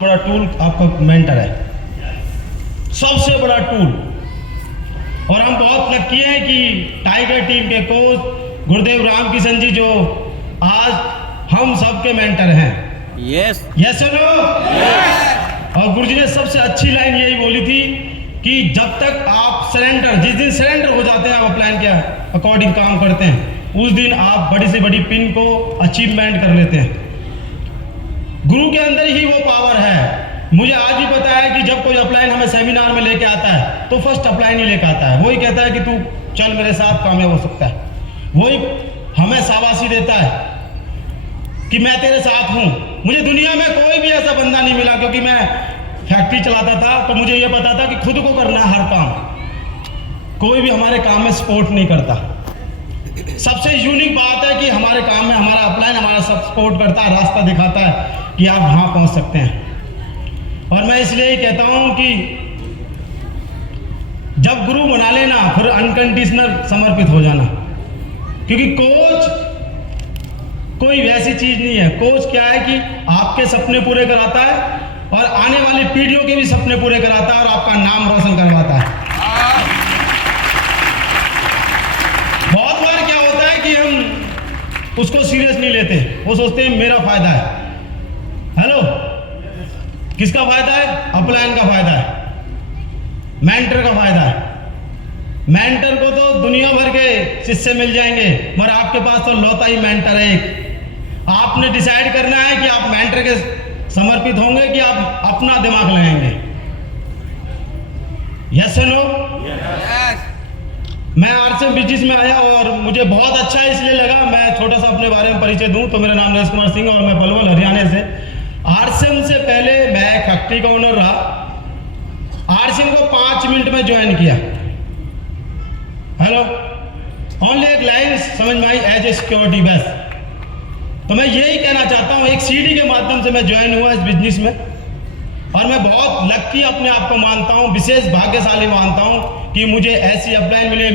बड़ा टूल आपका मेंटर है, सबसे बड़ा टूल। और हम बहुत लकी हैं कि टाइगर टीम के कोच गुरुदेव रामकिशन जी जो आज हम सबके मेंटर हैं। यस यस और नो? और गुरुजी ने सबसे अच्छी लाइन यही बोली थी कि जब तक आप सरेंडर, जिस दिन सरेंडर हो जाते हैं, आप प्लान के अकॉर्डिंग काम करते हैं, उस दिन आप बड़ी से बड़ी पिन को अचीवमेंट कर लेते हैं। गुरु के अंदर ही वो पावर है। मुझे आज भी पता है कि जब कोई अपलाइन हमें सेमिनार में लेके आता है तो फर्स्ट अपलाइन ही लेके आता है। वही कहता है कि तू चल मेरे साथ, कामयाब हो सकता है। वही हमें शाबाशी देता है कि मैं तेरे साथ हूँ। मुझे दुनिया में कोई भी ऐसा बंदा नहीं मिला, क्योंकि मैं फैक्ट्री चलाता था तो मुझे ये पता था कि खुद को करना है हर काम। कोई भी हमारे काम में सपोर्ट नहीं करता। सबसे यूनिक बात है कि हमारे काम में हमारा अपलाइन हमारा सब सपोर्ट करता है, रास्ता दिखाता है कि आप वहाँ पहुँच सकते हैं। और मैं इसलिए ही कहता हूँ कि जब गुरु बना लेना फिर अनकंडीशनल समर्पित हो जाना, क्योंकि कोच कोई वैसी चीज नहीं है। कोच क्या है कि आपके सपने पूरे कराता है और आने वाली पीढ़ियों के भी सपने पूरे कराता है और आपका नाम रोशन करवाता है। बहुत बार क्या होता है कि हम उसको सीरियस नहीं लेते, वो सोचते हैं मेरा फायदा है। हेलो, किसका फायदा है? अपलाइन का फायदा है, मेंटर का फायदा है। मेंटर को तो दुनिया भर के शिष्य मिल जाएंगे, मगर आपके पास तो लौता ही मेंटर है एक। आपने डिसाइड करना है कि आप मेंटर के समर्पित होंगे कि आप अपना दिमाग लगाएंगे। Yes no? मैं आरसीएम बिजनेस में आया और मुझे बहुत अच्छा इसलिए लगा। मैं छोटा सा अपने बारे में परिचय दूं तो मेरा नाम नरेश कुमार सिंह और मैं पलवल हरियाणा से। आरसीएम से पहले मैं फैक्ट्री का ओनर रहा। आरसीएम को 5 मिनट में ज्वाइन किया। हेलो, ओनली एक लाइन समझ में आई, एज ए सिक्योरिटी बस। तो मैं यही कहना चाहता हूँ, एक सीडी के माध्यम से मैं ज्वाइन हुआ इस बिजनेस में और मैं बहुत लकी अपने आप को मानता हूँ, विशेष भाग्यशाली मानता हूँ कि मुझे ऐसी अपलाइन मिले।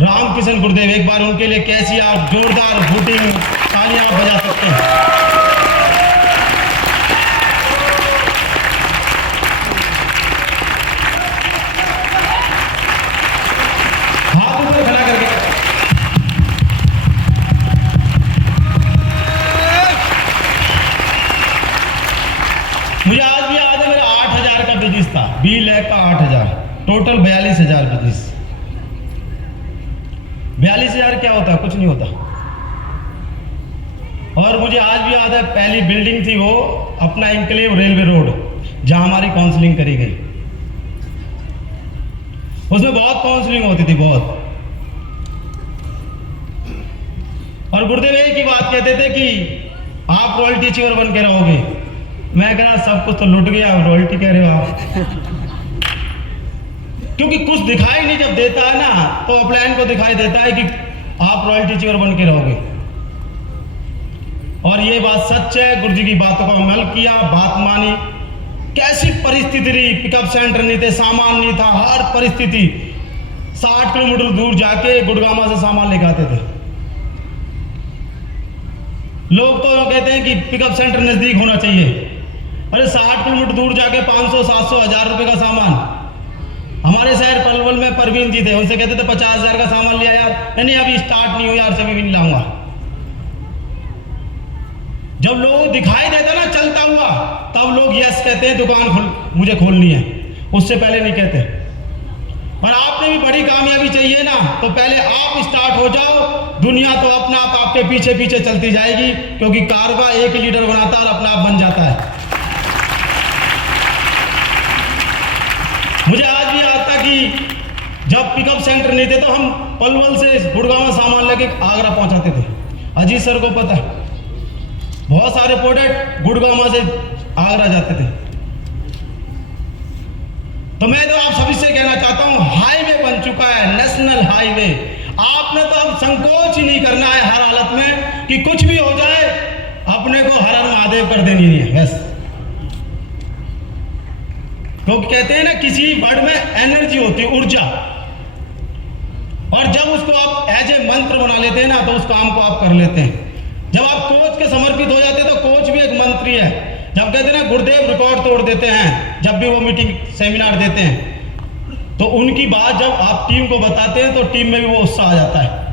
रामकिशन गुरुदेव, एक बार उनके लिए कैसी आप जोरदार बूटिंग तालियां आप बजा सकते हैं। हाथ ऊपर खड़ा करके मुझे आज भी याद है, मेरा 8,000 का बिजनेस था, 20 लाख का 8,000, टोटल 42,000 बिजनेस। 42,000 क्या होता है? कुछ नहीं होता। और मुझे आज भी याद है, पहली बिल्डिंग थी वो अपना इंक्लेव रेलवे रोड, जहां हमारी काउंसलिंग करी गई। उसमें बहुत काउंसलिंग होती थी, बहुत। और गुरुदेव एक ही बात कहते थे कि आप रॉयल्टी अचीवर बन के रहोगे। मैं कह रहा सब कुछ तो लुट गया, रॉयल्टी कह रहे हो आप। क्योंकि कुछ दिखाई नहीं जब देता है ना, तो अपलाइन को दिखाई देता है कि आप रॉयल्टी अचीवर बन के रहोगे। और ये बात सच है, गुरुजी की बातों को अमल किया, बात मानी। कैसी परिस्थिति रही, पिकअप सेंटर नहीं थे, सामान नहीं था, हर परिस्थिति 60 किलोमीटर दूर जाके गुड़गामा से सामान लेके आते थे। लोग तो कहते हैं कि पिकअप सेंटर नजदीक होना चाहिए। अरे 60 किलोमीटर दूर जाके 500, 700, 1000 रुपए का सामान। हमारे शहर पलवल में परवीन जी थे, उनसे कहते थे 50,000 का सामान लिया यार, नहीं अभी स्टार्ट नहीं हो यार, से भी नहीं लाऊंगा। जब लोग दिखाई देता ना चलता हुआ, तब लोग यस कहते हैं, दुकान मुझे खोलनी है, उससे पहले नहीं कहते। और आपने भी बड़ी कामयाबी चाहिए ना, तो पहले आप स्टार्ट हो जाओ, दुनिया तो अपना आप आपके पीछे पीछे चलती जाएगी, क्योंकि कारवा एक ही लीडर बनाता है और अपना आप बन जाता है। मुझे आज भी याद था कि जब पिकअप सेंटर नहीं थे तो हम पलवल से गुड़गांव सामान लेके आगरा पहुंचाते थे। अजीत सर को पता है, बहुत सारे प्रोडक्ट गुड़गांव से आगरा जाते थे। तो मैं तो आप सभी से कहना चाहता हूं, हाईवे बन चुका है, नेशनल हाईवे। आपने तो अब संकोच ही नहीं करना है हर हालत में कि कुछ भी हो जाए, अपने को हर हर महादेव कर देनी है बस। तो कहते हैं ना, किसी वर्ड में एनर्जी होती है, ऊर्जा, और जब उसको आप एज ए मंत्र बना लेते हैं ना, तो उस काम को आप कर लेते हैं। जब आप कोच के समर्पित हो जाते हैं तो कोच भी एक मंत्री है। जब कहते हैं ना गुरुदेव रिकॉर्ड तोड़ देते हैं, जब भी वो मीटिंग सेमिनार देते हैं, तो उनकी बात जब आप टीम को बताते हैं तो टीम में भी वो उत्साह आ जाता है।